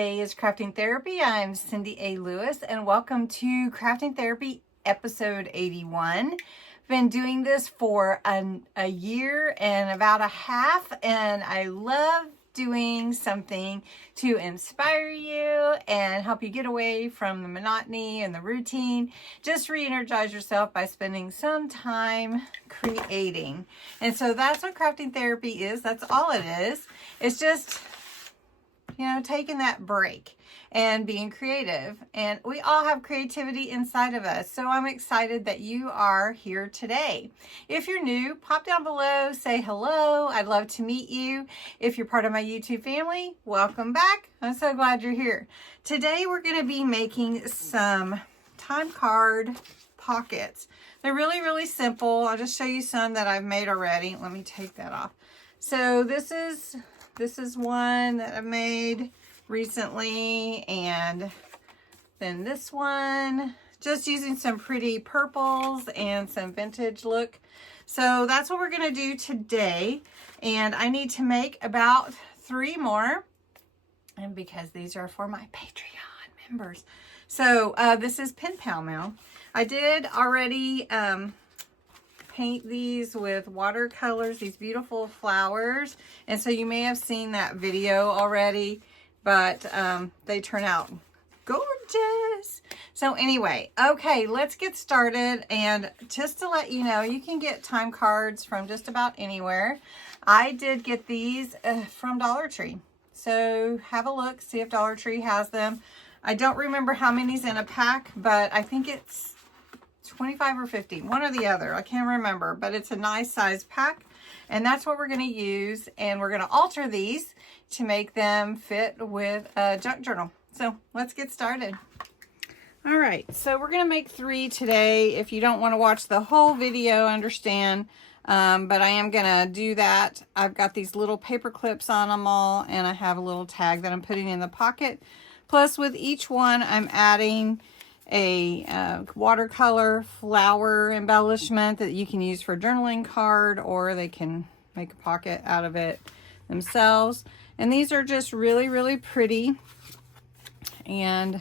Today is Crafting Therapy. I'm Cindy A. Lewis and welcome to Crafting Therapy episode 81. Been doing this for a year and about a half, and I love doing something to inspire you and help you get away from the monotony and the routine. Just re-energize yourself by spending some time creating. And so that's what Crafting Therapy is. That's all it is. It's just, you know, taking that break and being creative. And we all have creativity inside of us. So I'm excited that you are here today. If you're new, pop down below, say hello. I'd love to meet you. If you're part of my YouTube family, welcome back. I'm so glad you're here. Today we're going to be making some Timecard pockets. They're really, really simple. I'll just show you some that I've made already. Let me take that off. So this is one that I made recently, and then this one, just using some pretty purples and some vintage look. So that's what we're going to do today, and I need to make about 3 more, and because these are for my Patreon members. So this is pen pal mail. I did already paint these with watercolors, these beautiful flowers, and so you may have seen that video already, but they turn out gorgeous. So anyway, okay, let's get started. And just to let you know, you can get time cards from just about anywhere. I did get these from Dollar Tree, so have a look, see if Dollar Tree has them. I don't remember how many's in a pack, but I think it's 25 or 50, one or the other. I can't remember, but it's a nice size pack, and that's what we're going to use. And we're going to alter these to make them fit with a junk journal. So let's get started. All right, so we're going to make 3 today. If you don't want to watch the whole video, understand, but I am going to do that. I've got these little paper clips on them all, and I have a little tag that I'm putting in the pocket. Plus, with each one, I'm adding a watercolor flower embellishment that you can use for a journaling card, or they can make a pocket out of it themselves. And these are just really, really pretty, and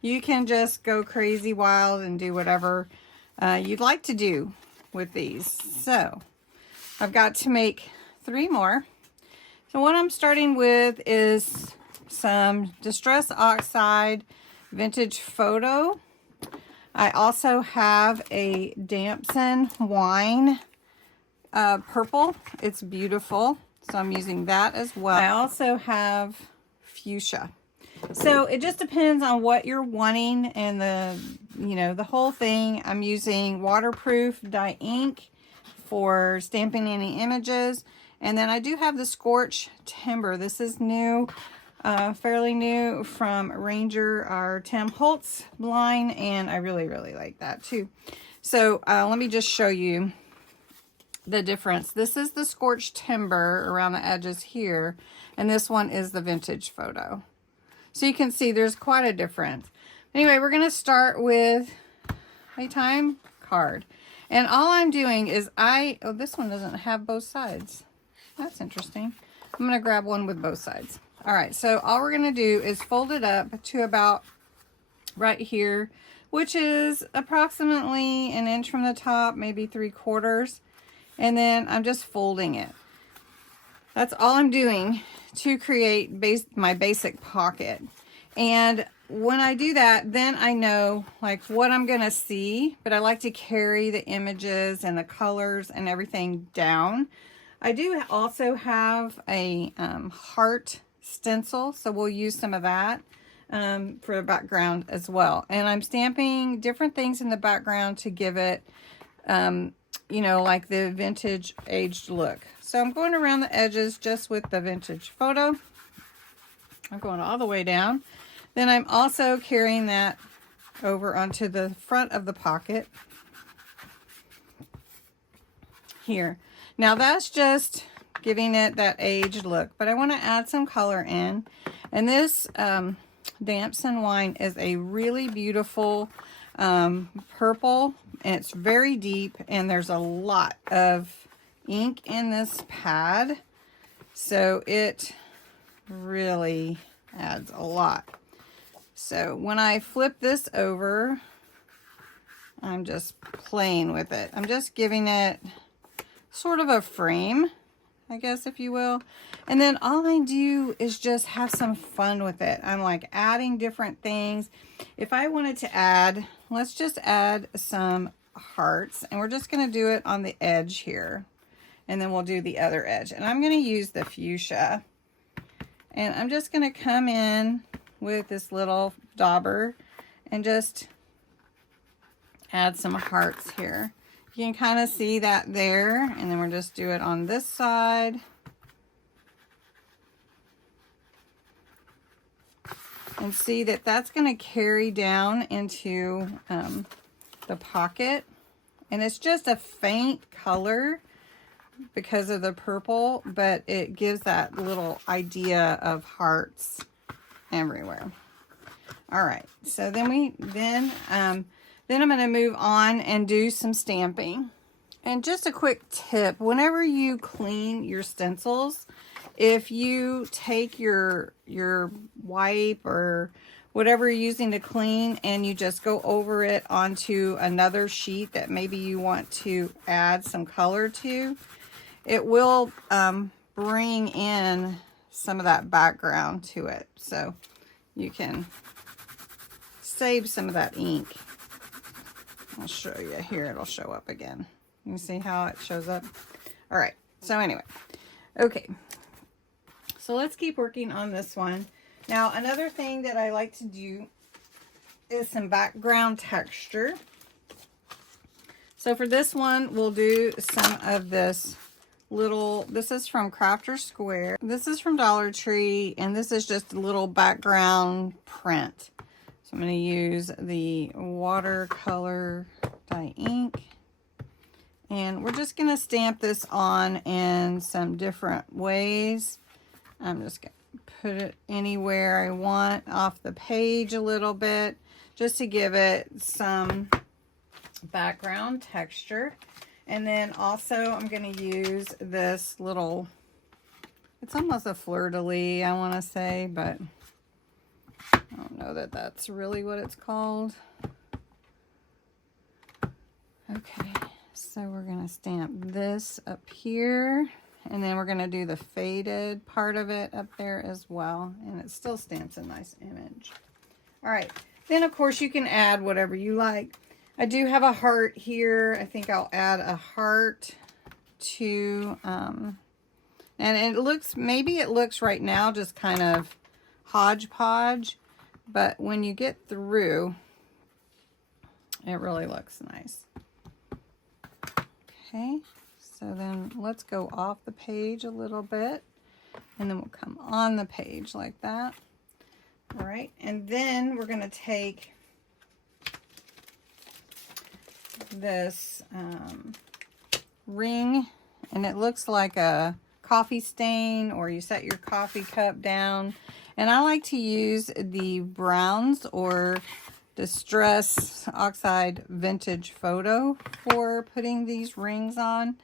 you can just go crazy wild and do whatever you'd like to do with these. So I've got to make 3 more. So what I'm starting with is some Distress Oxide Vintage Photo. I also have a Damson Wine Purple. It's beautiful, so I'm using that as well. I also have Fuchsia. So it just depends on what you're wanting, and the whole thing. I'm using waterproof dye ink for stamping any images, and then I do have the Scorch Timber. This is new. Fairly new from Ranger, our Tim Holtz line, and I really, really like that too. So let me just show you the difference. This is the Scorched Timber around the edges here, and this one is the Vintage Photo. So you can see there's quite a difference. Anyway, we're going to start with a time card, and all I'm doing is oh, this one doesn't have both sides. That's interesting. I'm going to grab one with both sides. All right, so all we're going to do is fold it up to about right here, which is approximately 1 inch from the top, maybe 3/4. And then I'm just folding it. That's all I'm doing to create my basic pocket. And when I do that, then I know like what I'm going to see, but I like to carry the images and the colors and everything down. I do also have a heart stencil, so we'll use some of that for the background as well. And I'm stamping different things in the background to give it, you know, like the vintage aged look. So I'm going around the edges just with the Vintage Photo. I'm going all the way down. Then I'm also carrying that over onto the front of the pocket here. Now that's just giving it that aged look, but I want to add some color in. And this Damson Wine is a really beautiful purple, and it's very deep, and there's a lot of ink in this pad, so it really adds a lot. So when I flip this over, I'm just playing with it. I'm just giving it sort of a frame, I guess, if you will. And then all I do is just have some fun with it. I'm like adding different things. If I wanted to add, let's just add some hearts, and we're just going to do it on the edge here. And then we'll do the other edge. And I'm going to use the fuchsia. And I'm just going to come in with this little dauber and just add some hearts here. You can kind of see that there, and then we'll just do it on this side. And see that that's going to carry down into the pocket. And it's just a faint color because of the purple, but it gives that little idea of hearts everywhere. All right, so then I'm going to move on and do some stamping. And just a quick tip, whenever you clean your stencils, if you take your wipe or whatever you're using to clean and you just go over it onto another sheet that maybe you want to add some color to, it will bring in some of that background to it. So you can save some of that ink. I'll show you here. It'll show up again. You can see how it shows up. All right. So anyway, okay. So let's keep working on this one. Now, another thing that I like to do is some background texture. So for this one, we'll do some of this this is from Crafter Square. This is from Dollar Tree, and this is just a little background print. So I'm going to use the watercolor dye ink, and we're just going to stamp this on in some different ways. I'm just going to put it anywhere I want off the page a little bit, just to give it some background texture. And then also I'm going to use this little, it's almost a fleur-de-lis, I want to say, but I don't know that that's really what it's called. Okay, so we're going to stamp this up here, and then we're going to do the faded part of it up there as well, and it still stamps a nice image. All right, then of course you can add whatever you like. I do have a heart here. I think I'll add a heart to, and it looks, maybe it looks right now just kind of hodgepodge, but when you get through, it really looks nice. Okay, so then let's go off the page a little bit, and then we'll come on the page like that. All right, and then we're going to take this ring, and it looks like a coffee stain, or you set your coffee cup down, and I like to use the browns or Distress Oxide Vintage Photo for putting these rings on,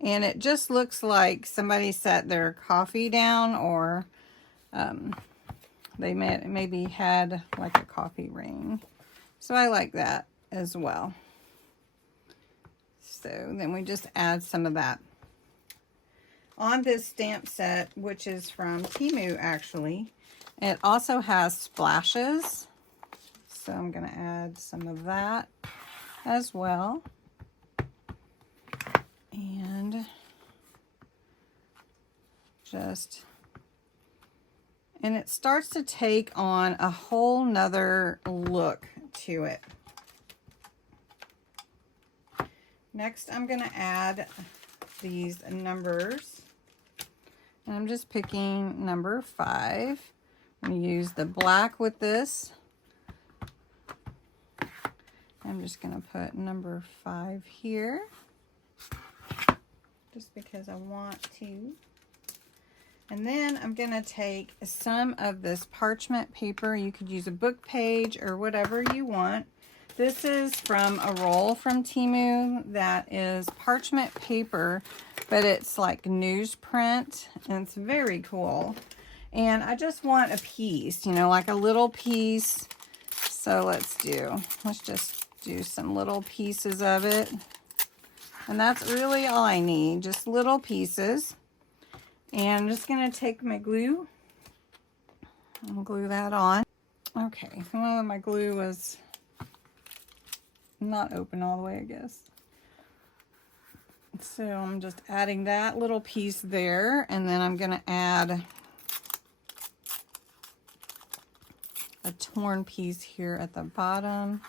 and it just looks like somebody set their coffee down, or they maybe had like a coffee ring, so I like that as well. So then we just add some of that. On this stamp set, which is from Temu actually, it also has splashes. So I'm going to add some of that as well. And it starts to take on a whole nother look to it. Next, I'm going to add these numbers, and I'm just picking number 5. I'm going to use the black with this. I'm just going to put number 5 here, just because I want to. And then I'm going to take some of this parchment paper. You could use a book page or whatever you want. This is from a roll from Temu that is parchment paper, but it's like newsprint, and it's very cool. And I just want a piece, you know, like a little piece. So let's just do some little pieces of it. And that's really all I need, just little pieces. And I'm just gonna take my glue and glue that on. Okay, well, my glue was not open all the way, I guess. So I'm just adding that little piece there, and then I'm gonna add a torn piece here at the bottom.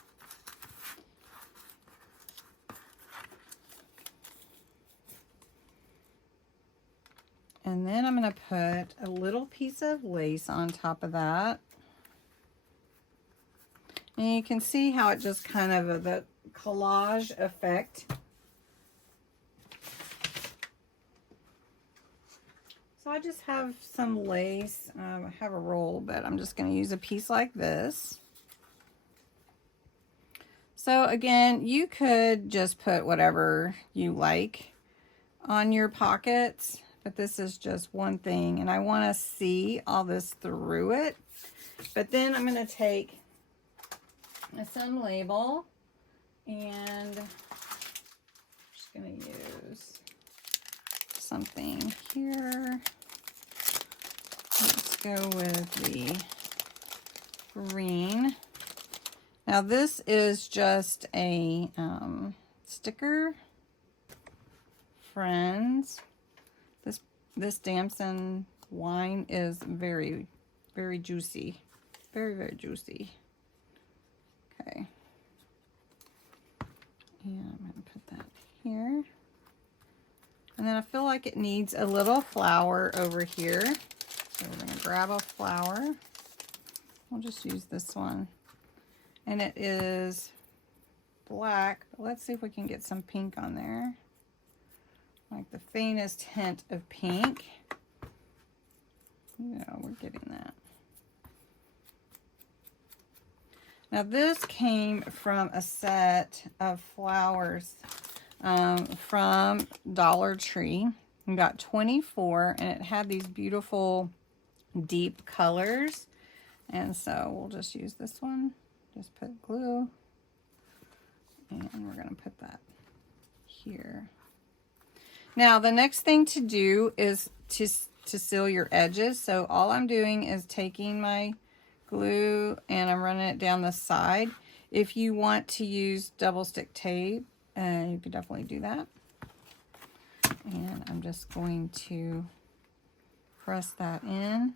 And then I'm going to put a little piece of lace on top of that. And you can see how it just kind of the collage effect. So I just have some lace. I have a roll, but I'm just going to use a piece like this. So again, you could just put whatever you like on your pockets, but this is just one thing, and I want to see all this through it. But then I'm going to take some label, and I'm just going to use something here. Let's go with the green. Now this is just a sticker. Friends, this damson wine is very, very juicy. Very, very juicy. Okay. And I'm going to put that here. And then I feel like it needs a little flower over here. So we're going to grab a flower. We'll just use this one. And it is black. Let's see if we can get some pink on there. Like the faintest hint of pink. Yeah, we're getting that. Now this came from a set of flowers from Dollar Tree. We got 24, and it had these beautiful deep colors. And so we'll just use this one. Just put glue. And we're going to put that here. Now the next thing to do is to seal your edges. So all I'm doing is taking my glue and I'm running it down the side. If you want to use double stick tape, you can definitely do that. And I'm just going to press that in.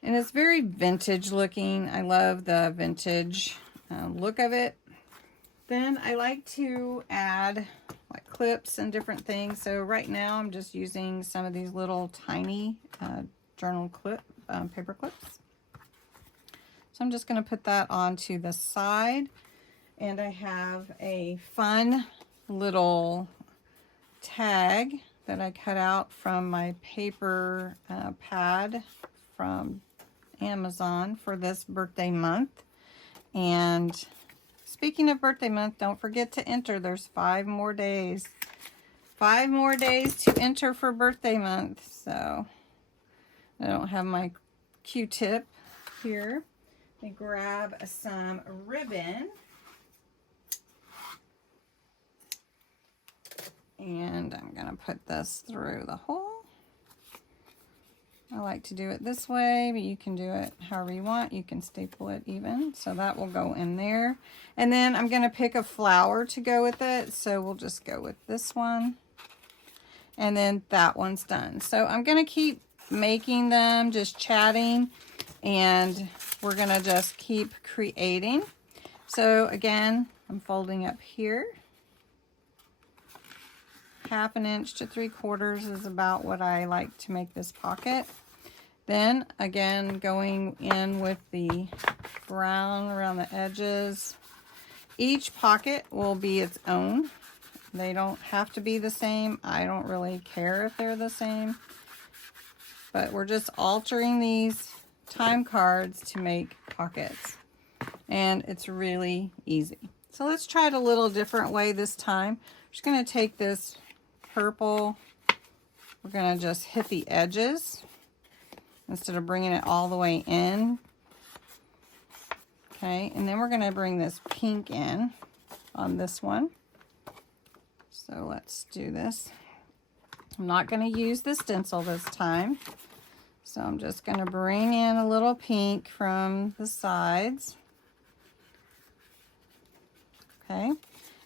And it's very vintage looking. I love the vintage look of it. Then I like to add like clips and different things. So right now I'm just using some of these little tiny journal clip paper clips. So I'm just going to put that onto the side. And I have a fun little tag that I cut out from my paper pad from Amazon for this birthday month. And speaking of birthday month, don't forget to enter. There's 5 more days. 5 more days to enter for birthday month. So I don't have my Q-tip here. Let me grab some ribbon. And I'm going to put this through the hole. I like to do it this way, but you can do it however you want. You can staple it even. So that will go in there. And then I'm going to pick a flower to go with it. So we'll just go with this one. And then that one's done. So I'm going to keep making them, just chatting. And we're going to just keep creating. So again, I'm folding up here. 1/2 inch to 3/4 is about what I like to make this pocket. Then again, going in with the brown around the edges. Each pocket will be its own. They don't have to be the same. I don't really care if they're the same. But we're just altering these time cards to make pockets. And it's really easy. So let's try it a little different way this time. I'm just going to take this purple we're going to just hit the edges instead of bringing it all the way in. Okay, and then we're going to bring this pink in on this one. So let's do this. I'm not going to use the stencil this time. So I'm just going to bring in a little pink from the sides. Okay,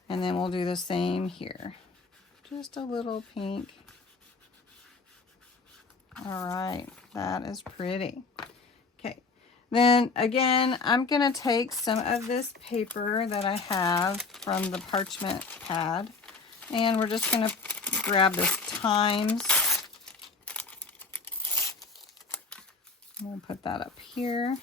and then we'll do the same here. Just a little pink. All right, that is pretty. Okay, then again, I'm going to take some of this paper that I have from the parchment pad, and we're just going to grab this Times. We'll put that up here.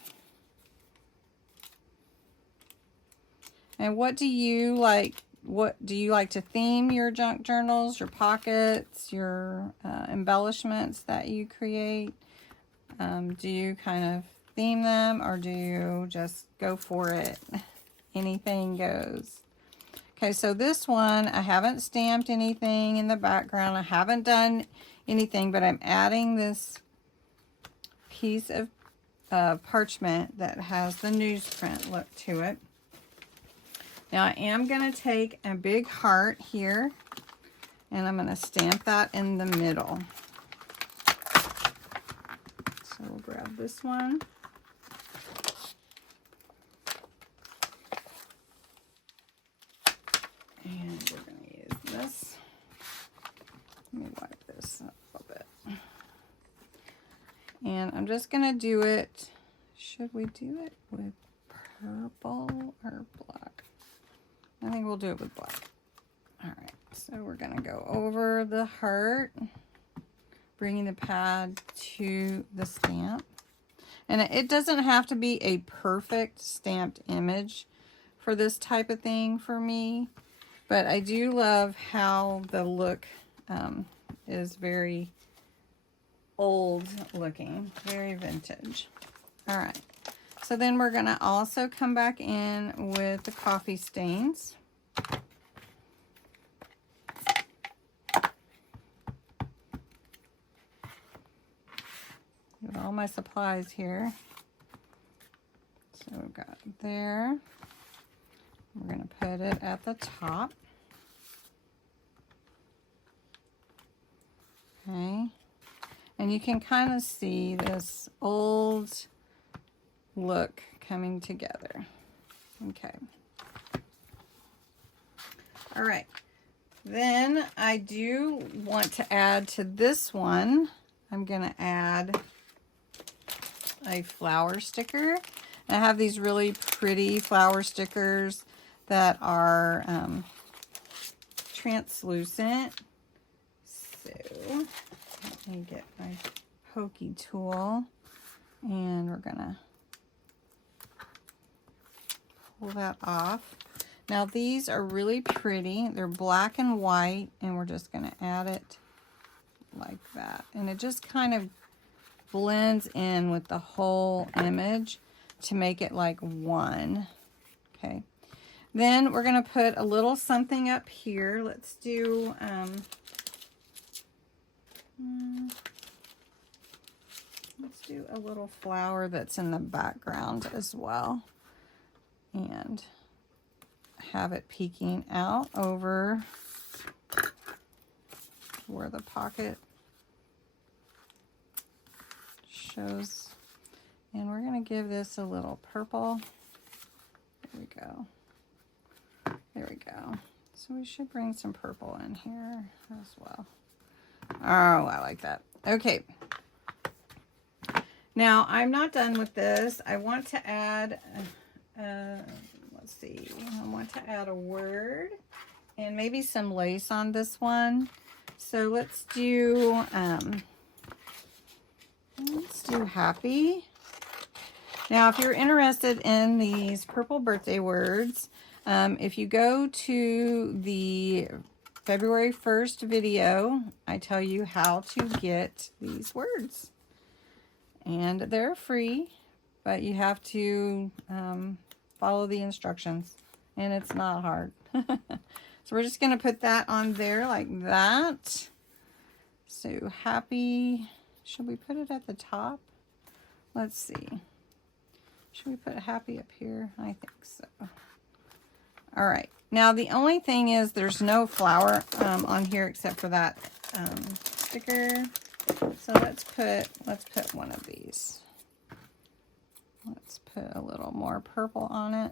And what do you like? What do you like to theme your junk journals, your pockets, your embellishments that you create? Do you kind of theme them, or do you just go for it? Anything goes. Okay, so this one, I haven't stamped anything in the background. I haven't done anything, but I'm adding this piece of parchment that has the newsprint look to it. Now I am going to take a big heart here, and I'm going to stamp that in the middle. So we'll grab this one. And we're going to use this. Let me wipe this up a little bit. And I'm just going to do it, should we do it with purple or black? I think we'll do it with black. All right, so we're going to go over the heart, bringing the pad to the stamp. And it doesn't have to be a perfect stamped image for this type of thing for me, but I do love how the look is very old looking, very vintage. All right. So then we're going to also come back in with the coffee stains. Got all my supplies here. So we've got there. We're going to put it at the top. Okay. And you can kind of see this old look coming together. Okay. All right. Then I do want to add to this one, I'm going to add a flower sticker. And I have these really pretty flower stickers that are translucent. So let me get my pokey tool, and we're going to pull that off. Now these are really pretty. They're black and white, and we're just going to add it like that. And it just kind of blends in with the whole image to make it like one. Okay. Then we're going to put a little something up here. Let's do let's do a little flower that's in the background as well, and have it peeking out over where the pocket shows. And we're going to give this a little purple. There we go. There we go. So we should bring some purple in here as well. Oh, I like that. Okay. Now, I'm not done with this. I want to add, let's see, I want to add a word and maybe some lace on this one. So let's do happy. Now, if you're interested in these purple birthday words, if you go to the February 1st video, I tell you how to get these words. And they're free, but you have to follow the instructions, and it's not hard. So we're just going to put that on there like that. So happy, should we put it at the top? Let's see. Should we put happy up here? I think so. All right. Now the only thing is there's no flower on here except for that sticker. So let's put one of these. Let's put a little more purple on it.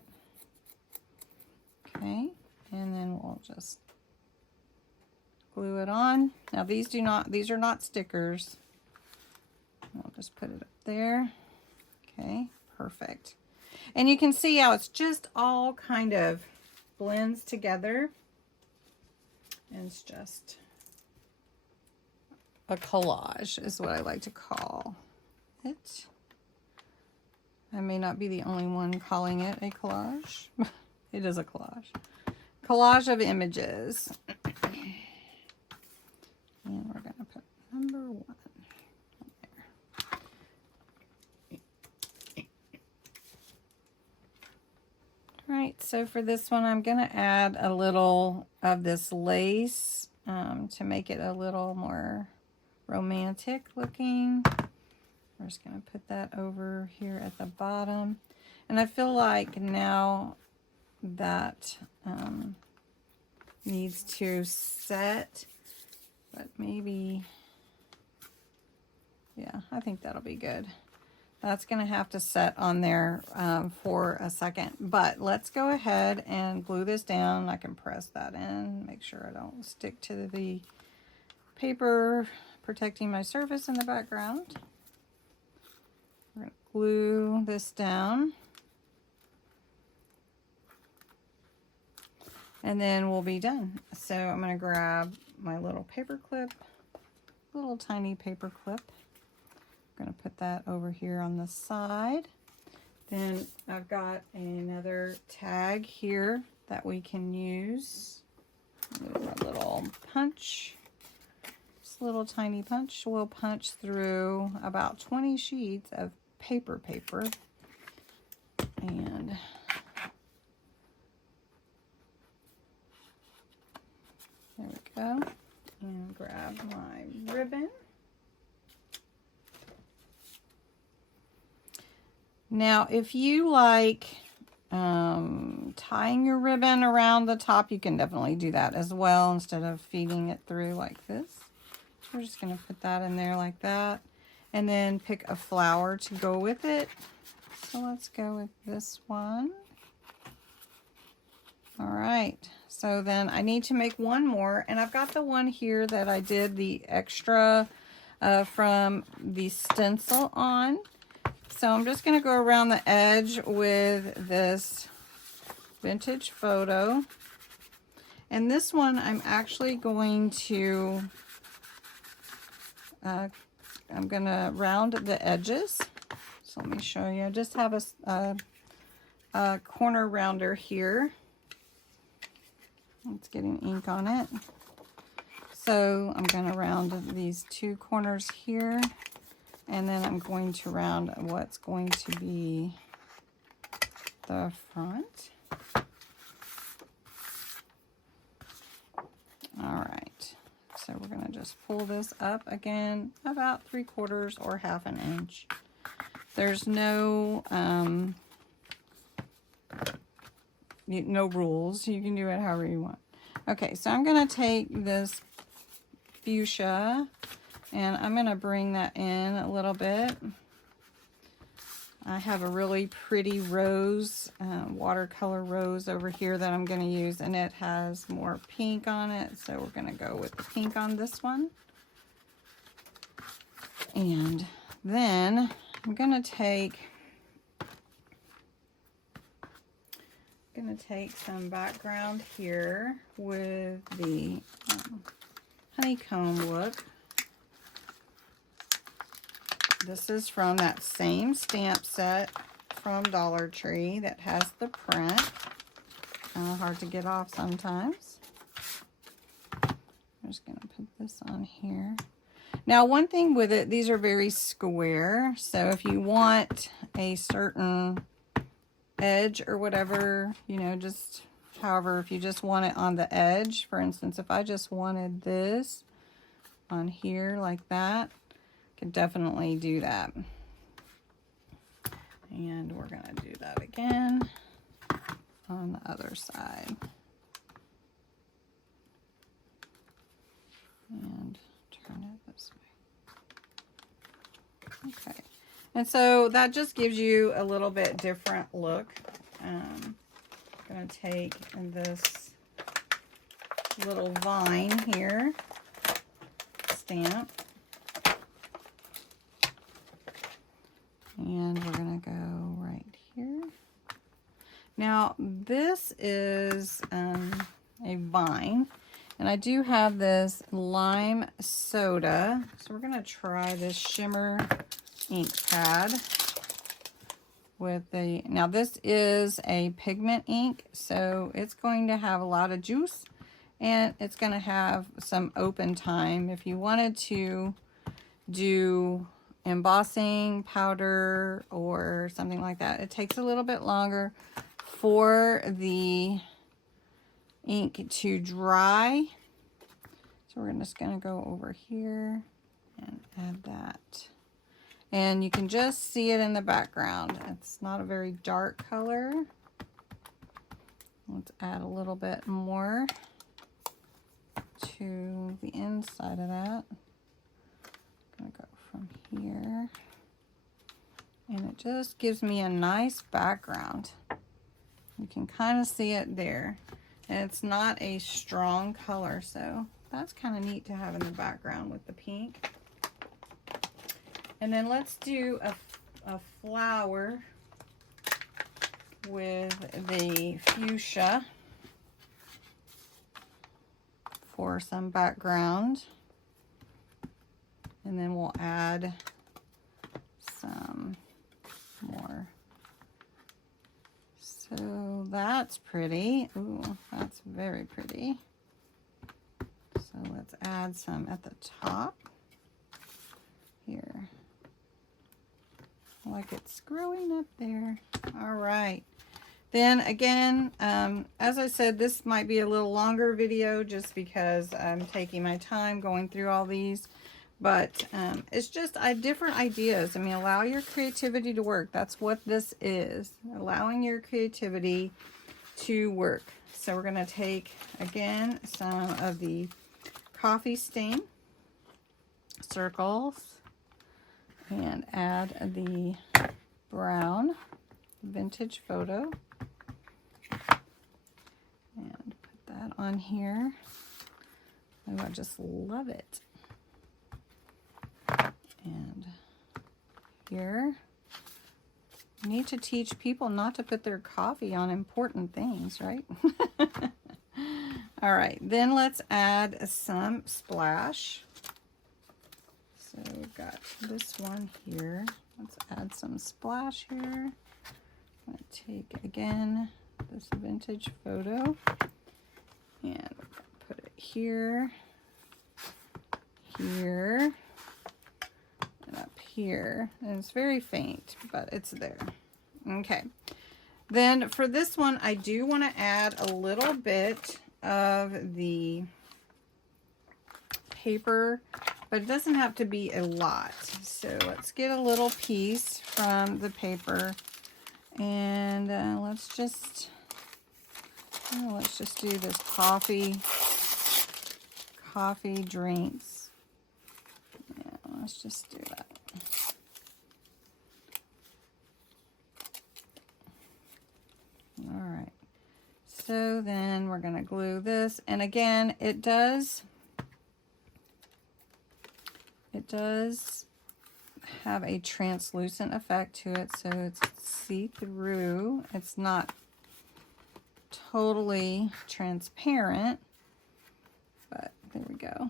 Okay. And then we'll just glue it on. Now these are not stickers. I'll just put it up there. Okay, perfect. And you can see how it's just all kind of blends together. And it's just a collage is what I like to call it. I may not be the only one calling it a collage. It is a collage. Collage of images. And we're going to put number 1 on there. All right, so for this one, I'm going to add a little of this lace to make it a little more romantic looking. We're just going to put that over here at the bottom. And I feel like now that needs to set, but maybe, yeah, I think that'll be good. That's going to have to set on there for a second, but let's go ahead and glue this down. I can press that in, make sure I don't stick to the paper protecting my surface in the background. We're going to glue this down. And then we'll be done. So I'm going to grab my little paper clip, little tiny paper clip. I'm going to put that over here on the side. Then I've got another tag here that we can use. A little punch. Just a little tiny punch. We'll punch through about 20 sheets of paper. And there we go. And grab my ribbon. Now, if you like tying your ribbon around the top, you can definitely do that as well instead of feeding it through like this. So we're just going to put that in there like that. And then pick a flower to go with it. So let's go with this one. All right. So then I need to make one more, and I've got the one here that I did the extra from the stencil on. So I'm just going to go around the edge with this vintage photo. And this one I'm actually going to, I'm going to round the edges. So let me show you. I just have a corner rounder here. It's getting ink on it. So I'm going to round these two corners here, and then I'm going to round what's going to be the front. All right, so we're going to just pull this up again about 3/4 or 1/2 inch. There's no no rules. You can do it however you want. Okay, so I'm going to take this fuchsia and I'm going to bring that in a little bit. I have a really pretty rose, watercolor rose over here that I'm going to use, and it has more pink on it, so we're going to go with the pink on this one. And then I'm going to take some background here with the honeycomb look. This is from that same stamp set from Dollar Tree that has the print. Hard to get off sometimes. I'm just going to put this on here. Now, one thing with it, these are very square. So if you want a certain edge or whatever, you know, just however, if you just want it on the edge, for instance, if I just wanted this on here like that. Could definitely do that. And we're gonna do that again on the other side. And turn it this way. Okay. And so that just gives you a little bit different look. I'm gonna take this little vine here, stamp. And we're gonna go right here. Now this is a vine, and I do have this lime soda, so we're gonna try this shimmer ink pad with the, now this is a pigment ink, so it's going to have a lot of juice, and it's going to have some open time. If you wanted to do embossing powder or something like that, it takes a little bit longer for the ink to dry. So we're just going to go over here and add that. And you can just see it in the background. It's not a very dark color. Let's add a little bit more to the inside of that. I'm gonna go from here. And it just gives me a nice background. You can kind of see it there. And it's not a strong color, so that's kind of neat to have in the background with the pink. And then let's do a flower with the fuchsia for some background. And then we'll add some more. So that's pretty. Ooh, that's very pretty. So let's add some at the top here. Like it's growing up there. All right. Then again, as I said, this might be a little longer video just because I'm taking my time going through all these. But it's just different ideas. I mean, allow your creativity to work. That's what this is. Allowing your creativity to work. So we're going to take, again, some of the coffee stain circles and add the brown vintage photo. And put that on here. Oh, I just love it. And here, you need to teach people not to put their coffee on important things, right? All right, then let's add some splash. So we've got this one here. Let's add some splash here. I'm going to take, again, this vintage photo and put it here, here, and up here. And it's very faint, but it's there. Okay. Then for this one, I do want to add a little bit of the paper, but it doesn't have to be a lot. So let's get a little piece from the paper, and let's just do this coffee drinks. Yeah, let's just do that. All right. So then we're going to glue this, and again, it does have a translucent effect to it, so it's see-through. It's not totally transparent, but there we go.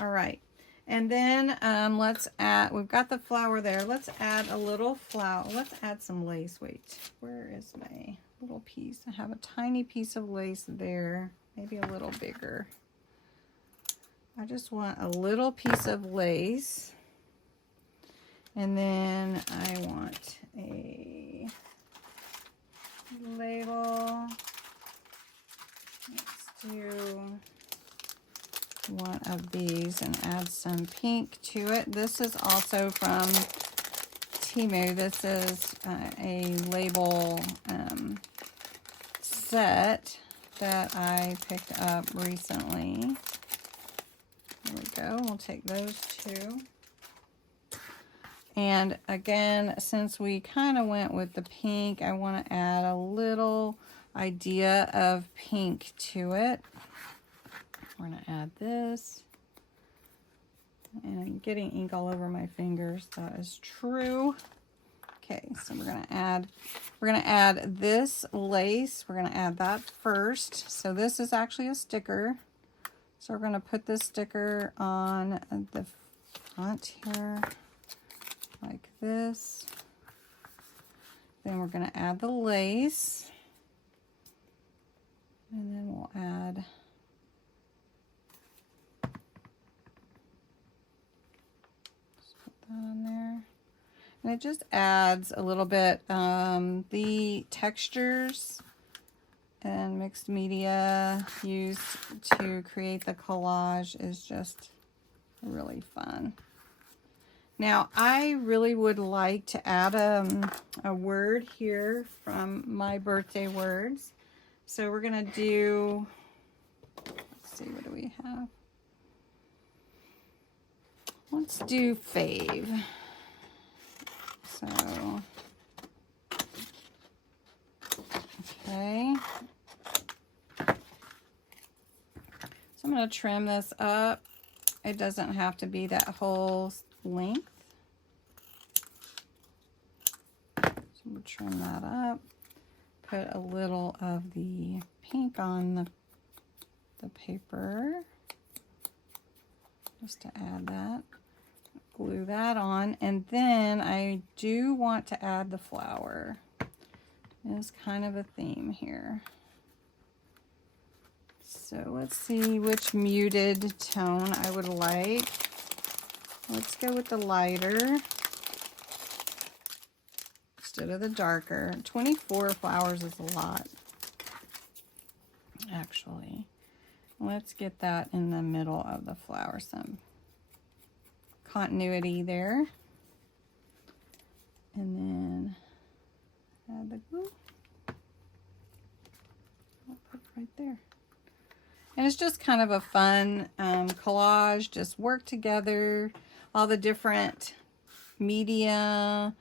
All right, and then let's add, we've got the flower there. Let's add a little flower. Let's add some lace. Wait, where is my little piece? I have a tiny piece of lace there, maybe a little bigger. I just want a little piece of lace. And then I want a label. Let's do one of these and add some pink to it. This is also from Temu. This is a label set that I picked up recently. There we go. We'll take those two. And again, since we kind of went with the pink, I want to add a little idea of pink to it. We're going to add this. And I'm getting ink all over my fingers. That is true. Okay, so we're gonna add this lace. We're gonna add that first. So this is actually a sticker. So we're gonna put this sticker on the front here, like this. Then we're gonna add the lace. And then we'll add on there, and it just adds a little bit. The textures and mixed media used to create the collage is just really fun. Now I really would like to add a word here from my birthday words. So we're gonna do, let's see, what do we have? Let's do fave. So, okay. So I'm going to trim this up. It doesn't have to be that whole length. So we'll trim that up. Put a little of the pink on the paper. Just to add that. Glue that on, and then I do want to add the flower. It's kind of a theme here. So let's see which muted tone I would like. Let's go with the lighter instead of the darker. 24 flowers is a lot, actually. Let's get that in the middle of the flower, some continuity there. And then add the glue. I'll put it right there. And it's just kind of a fun collage, just work together, all the different media,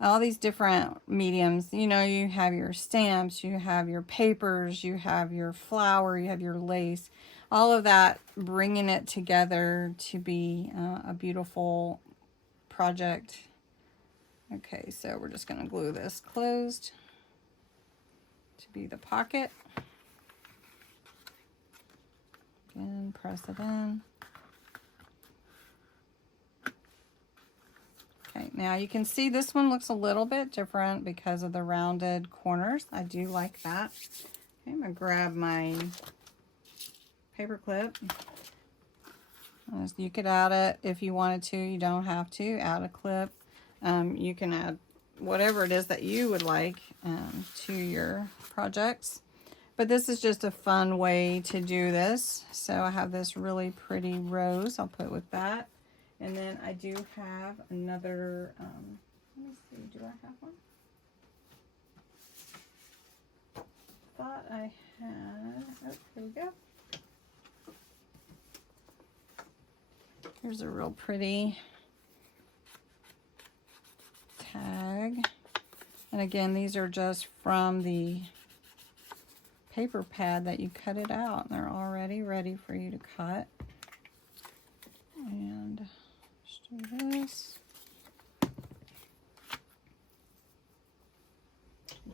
all these different mediums. You know, you have your stamps, you have your papers, you have your flower, you have your lace, all of that, bringing it together to be a beautiful project. Okay, so we're just going to glue this closed to be the pocket. Again, press it in. Okay, now you can see this one looks a little bit different because of the rounded corners. I do like that. Okay, I'm going to grab my paper clip. You could add it if you wanted to. You don't have to add a clip. You can add whatever it is that you would like to your projects. But this is just a fun way to do this. So I have this really pretty rose. I'll put with that. And then I do have another, let me see, do I have one? Thought I had, oh, here we go. Here's a real pretty tag. And again, these are just from the paper pad that you cut it out. They're already ready for you to cut. And just do this.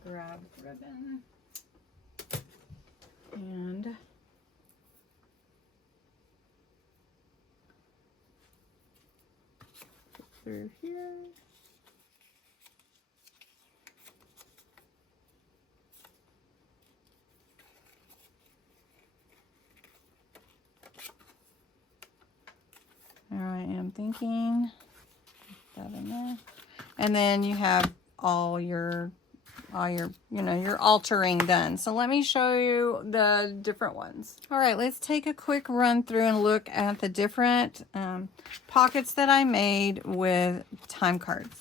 Grab ribbon. And put through here. There I am thinking. Put that in there. And then you have all your all your, your altering done. So let me show you the different ones. All right, let's take a quick run through and look at the different pockets that I made with time cards.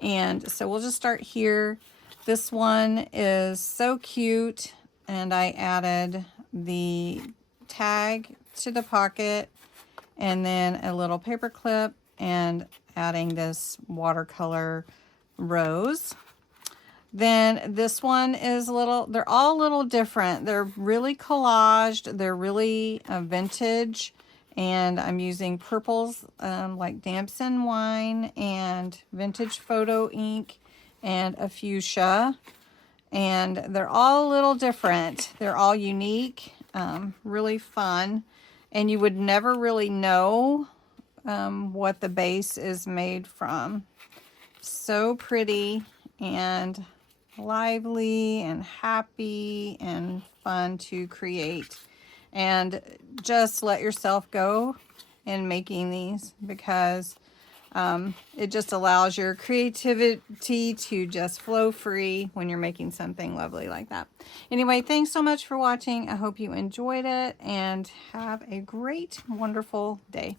And so we'll just start here. This one is so cute, and I added the tag to the pocket and then a little paper clip and adding this watercolor rose. Then this one is they're all a little different. They're really collaged. They're really vintage. And I'm using purples like Damson Wine and Vintage Photo Ink and a fuchsia. And they're all a little different. They're all unique, really fun. And you would never really know what the base is made from. So pretty and lively and happy and fun to create. And just let yourself go in making these, because it just allows your creativity to just flow free when you're making something lovely like that. Anyway, thanks so much for watching. I hope you enjoyed it, and have a great, wonderful day.